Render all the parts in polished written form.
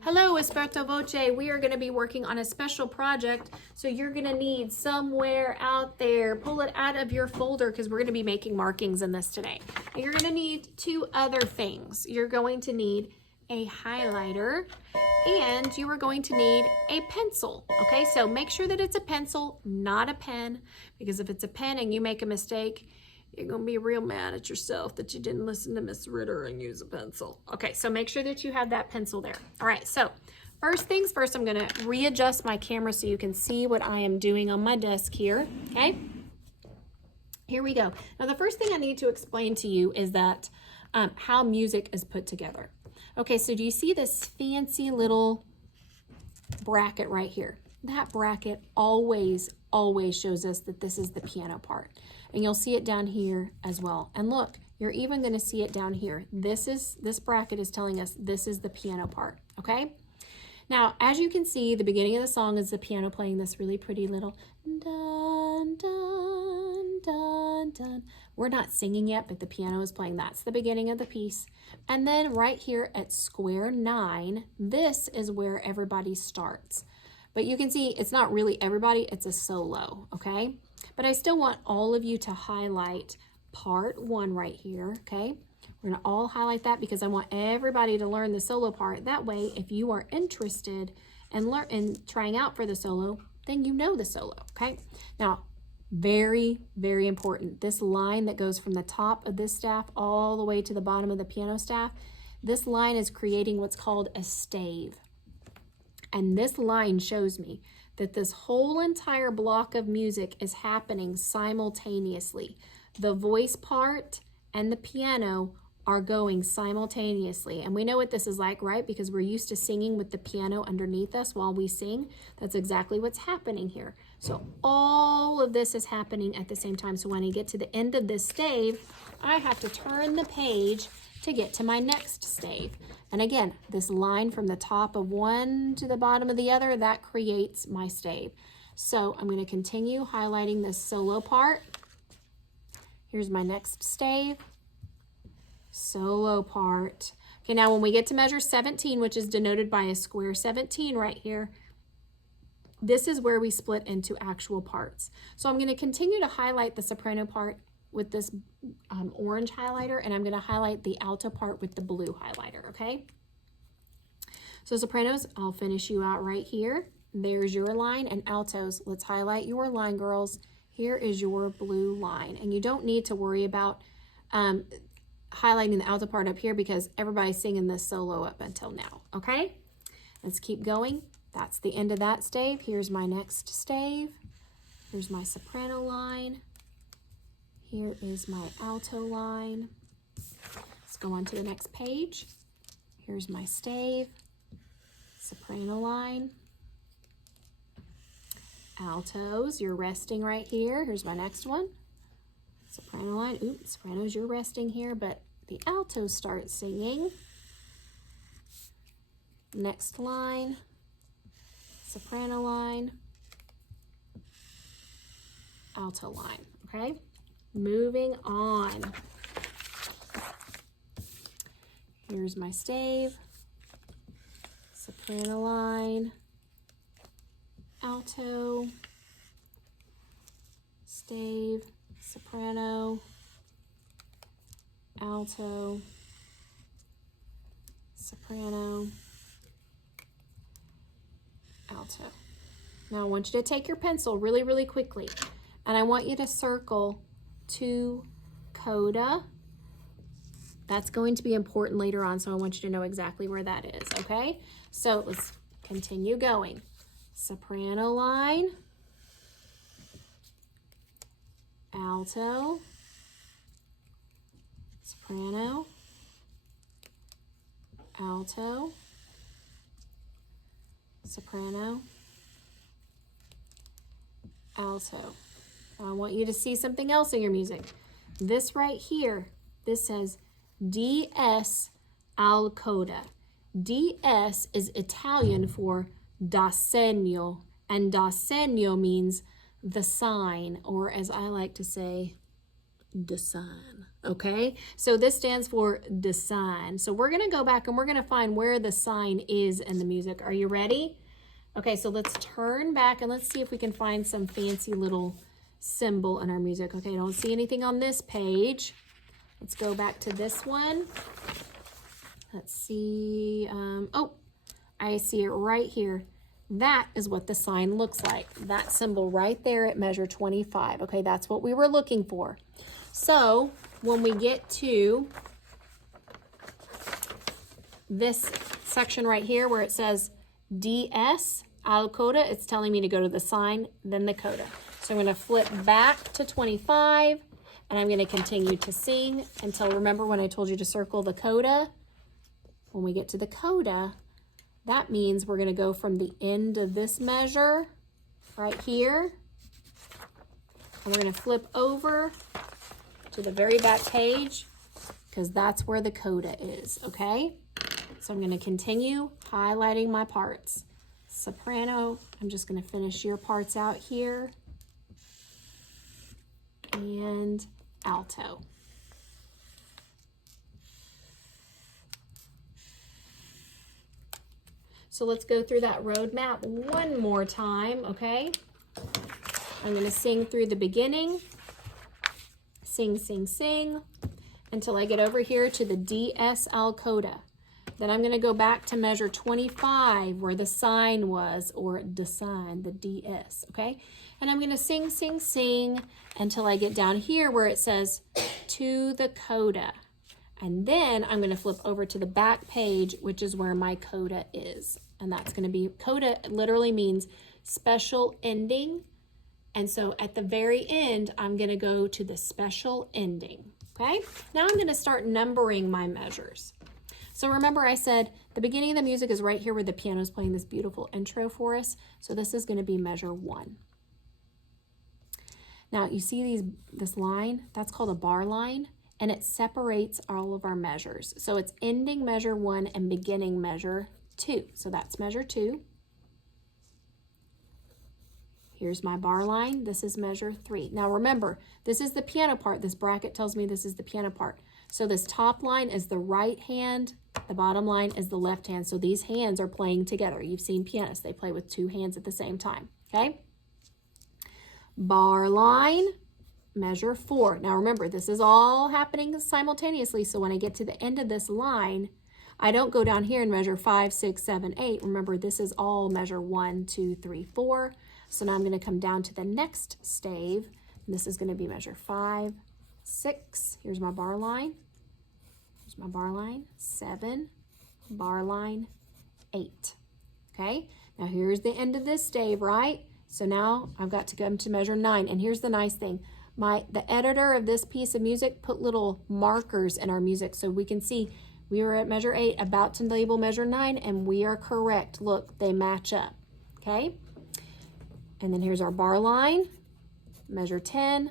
Hello, Esperto Voce. We are going to be working on a special project, so you're going to need somewhere out there, pull it out of your folder because we're going to be making markings in this today. And you're going to need two other things. You're going to need a highlighter and you are going to need a pencil. Okay, so make sure that it's a pencil, not a pen, because if it's a pen and you make a mistake, you're going to be real mad at yourself that you didn't listen to Miss Ritter and use a pencil. Okay, so make sure that you have that pencil there. All right, so first things first, I'm going to readjust my camera so you can see what I am doing on my desk here. Okay, here we go. Now, the first thing I need to explain to you is that how music is put together. Okay, so do you see this fancy little bracket right here? That bracket always shows us that this is the piano part. And you'll see it down here as well. And look, you're even going to see it down here. This bracket is telling us this is the piano part, okay? Now, as you can see, the beginning of the song is the piano playing this really pretty little dun, dun, dun, dun. We're not singing yet, but the piano is playing. That's the beginning of the piece. And then right here at square 9, this is where everybody starts. But you can see it's not really everybody, it's a solo, okay? But I still want all of you to highlight part 1 right here, okay? We're gonna all highlight that because I want everybody to learn the solo part. That way, if you are interested in trying out for the solo, then you know the solo, okay? Now, very, very important. This line that goes from the top of this staff all the way to the bottom of the piano staff, this line is creating what's called a stave. And this line shows me that this whole entire block of music is happening simultaneously. The voice part and the piano are going simultaneously. And we know what this is like, right? Because we're used to singing with the piano underneath us while we sing. That's exactly what's happening here. So all of this is happening at the same time. So when I get to the end of this stave, I have to turn the page to get to my next stave. And again, this line from the top of one to the bottom of the other, that creates my stave. So I'm going to continue highlighting this solo part. Here's my next stave, solo part. Okay, now when we get to measure 17, which is denoted by a square 17 right here, this is where we split into actual parts. So I'm going to continue to highlight the soprano part with this orange highlighter, and I'm going to highlight the alto part with the blue highlighter, okay? So sopranos, I'll finish you out right here. There's your line, and altos, let's highlight your line, girls. Here is your blue line, and you don't need to worry about highlighting the alto part up here because everybody's singing this solo up until now, okay? Let's keep going. That's the end of that stave. Here's my next stave. Here's my soprano line. Here is my alto line. Let's go on to the next page. Here's my stave, soprano line, altos, you're resting right here. Here's my next one, soprano line. Oops, sopranos, you're resting here, but the altos start singing. Next line, soprano line, alto line, okay? Moving on. Here's my stave, soprano line, alto, stave, soprano, alto, soprano, alto. Now I want you to take your pencil really, really quickly, and I want you to circle to coda. That's going to be important later on, so I want you to know exactly where that is, okay? So let's continue going. Soprano line, alto, soprano, alto, soprano, alto. I want you to see something else in your music. This right here, this says DS al coda. DS is Italian for da segno, and da segno means the sign, or as I like to say, design. Okay, so this stands for design. So we're going to go back and we're going to find where the sign is in the music. Are you ready? Okay, so let's turn back and let's see if we can find some fancy little symbol in our music. Okay, I don't see anything on this page. Let's go back to this one. Let's see. Oh, I see it right here. That is what the sign looks like. That symbol right there at measure 25. Okay, that's what we were looking for. So when we get to this section right here where it says DS al coda, it's telling me to go to the sign, then the coda. So I'm going to flip back to 25 and I'm going to continue to sing until, remember when I told you to circle the coda? When we get to the coda, that means we're going to go from the end of this measure right here, and we're going to flip over to the very back page because that's where the coda is, okay? So I'm going to continue highlighting my parts. Soprano, I'm just going to finish your parts out here, and alto. So let's go through that roadmap one more time, okay? I'm going to sing through the beginning, sing, sing, sing, until I get over here to the DS al coda. Then I'm going to go back to measure 25 where the sign was, or design, the DS, okay? And I'm going to sing, sing, sing until I get down here where it says to the coda. And then I'm going to flip over to the back page, which is where my coda is. And that's going to be, coda literally means special ending. And so at the very end, I'm going to go to the special ending. Okay, now I'm going to start numbering my measures. So remember I said the beginning of the music is right here where the piano is playing this beautiful intro for us. So this is going to be measure 1. Now you see this line, that's called a bar line, and it separates all of our measures. So it's ending measure 1 and beginning measure 2. So that's measure 2. Here's my bar line. This is measure 3. Now remember, this is the piano part. This bracket tells me this is the piano part. So this top line is the right hand, the bottom line is the left hand. So these hands are playing together. You've seen pianists, they play with 2 hands at the same time, okay? Bar line, measure 4. Now remember, this is all happening simultaneously. So when I get to the end of this line, I don't go down here and measure 5, 6, 7, 8. Remember, this is all measure 1, 2, 3, 4. So now I'm going to come down to the next stave. And this is going to be measure 5, 6. Here's my bar line. Here's my bar line. 7, bar line, 8. Okay, now here's the end of this stave, right? So now I've got to come to measure 9. And here's the nice thing. The editor of this piece of music put little markers in our music so we can see we were at measure 8, about to label measure 9, and we are correct. Look, they match up, okay? And then here's our bar line, measure 10,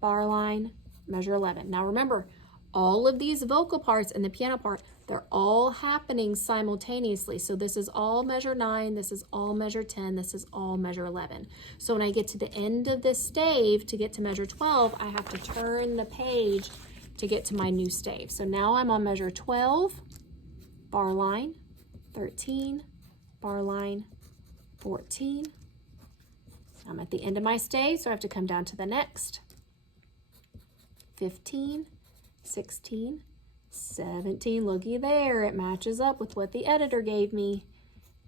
bar line, measure 11. Now remember, all of these vocal parts and the piano part, they're all happening simultaneously. So this is all measure 9, this is all measure 10, this is all measure 11. So when I get to the end of this stave, to get to measure 12, I have to turn the page to get to my new stave. So now I'm on measure 12, bar line, 13, bar line, 14. I'm at the end of my stave, so I have to come down to the next. 15, 16, 17, looky there, it matches up with what the editor gave me.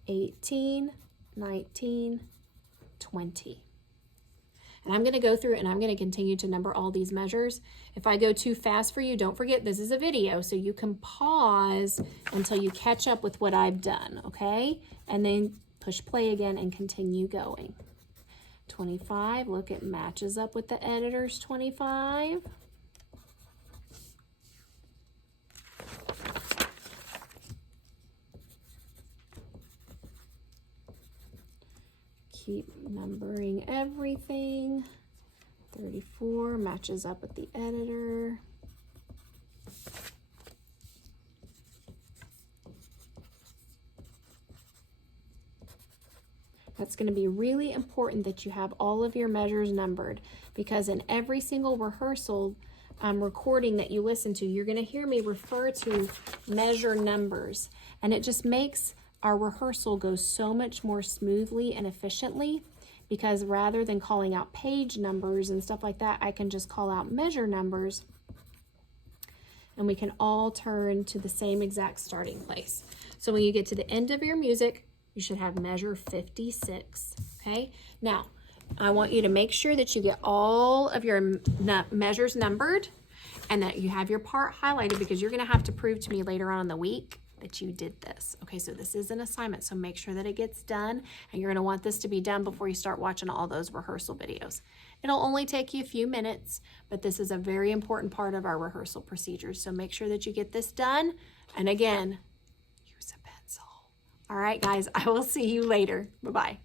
18, 19, 20. And I'm going to go through and I'm going to continue to number all these measures. If I go too fast for you, don't forget this is a video, so you can pause until you catch up with what I've done, okay? And then push play again and continue going. 25, look, it matches up with the editor's 25. Keep numbering everything. 34 matches up with the editor. That's going to be really important that you have all of your measures numbered, because in every single rehearsal, recording that you listen to, you're going to hear me refer to measure numbers. And it just makes our rehearsal go so much more smoothly and efficiently, because rather than calling out page numbers and stuff like that, I can just call out measure numbers, and we can all turn to the same exact starting place. So when you get to the end of your music, you should have measure 56, okay? Now, I want you to make sure that you get all of your measures numbered and that you have your part highlighted, because you're gonna have to prove to me later on in the week that you did this. Okay, so this is an assignment, so make sure that it gets done, and you're gonna want this to be done before you start watching all those rehearsal videos. It'll only take you a few minutes, but this is a very important part of our rehearsal procedures, so make sure that you get this done, and again, use a pencil. All right, guys, I will see you later. Bye-bye.